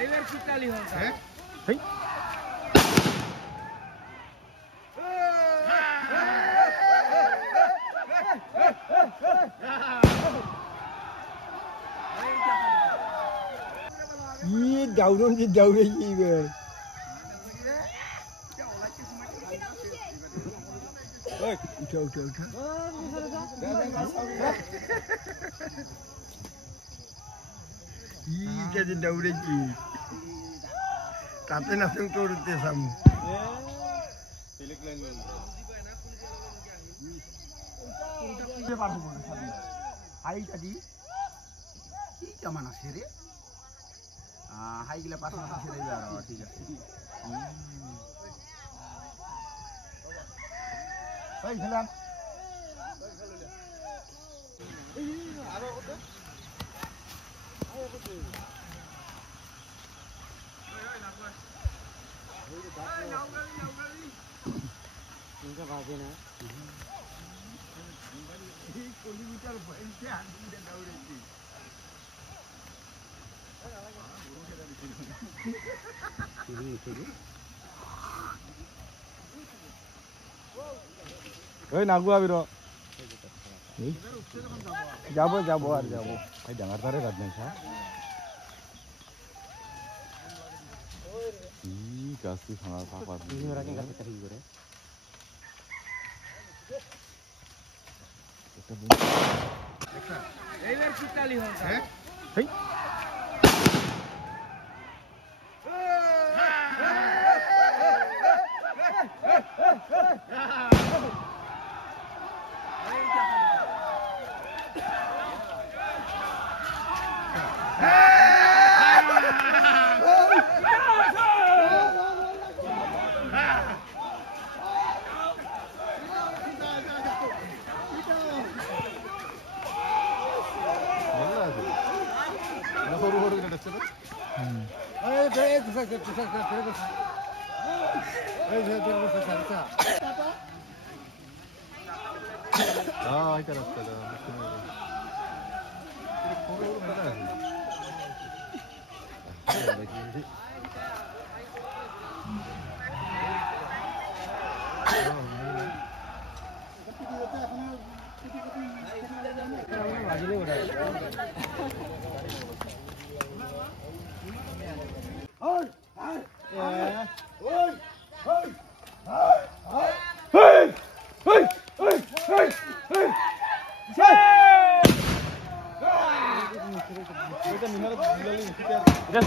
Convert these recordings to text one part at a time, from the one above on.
এইবার চিতালি হল হ্যাঁ হেই ই দাউরন যে দাউরে যাইবে ওই উঠা উঠা উঠা ই যে দাউরে কি তাতে না তুমি করতে সাম হাই কাটি কি কেমন আছে রে হাই গিলা 5 মাস ছেড়ে যাও ঠিক আছে ভাই খেলাম আরো ওটা আয় ওটা इनका बाजे ना किलोमीटर बहनते आदमी ने दौड़े थी ওই নাগু আবির যাবো যাবো আর যাবো ভাই ডাঙার ধারে রাত নাই স্যার গাছটি ভাঙার পাপা বিভিন্ন রাখেন গাছে কাটি করে এইবার চিতালি হল হ্যাঁ হেই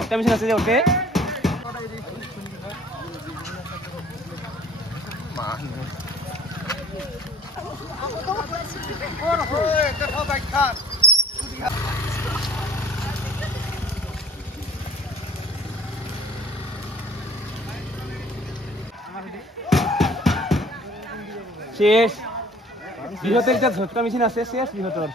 Kami sih nasi oke. শেষ বৃহতের যা ঝটকা মেশিন আছে শেষ বৃহতর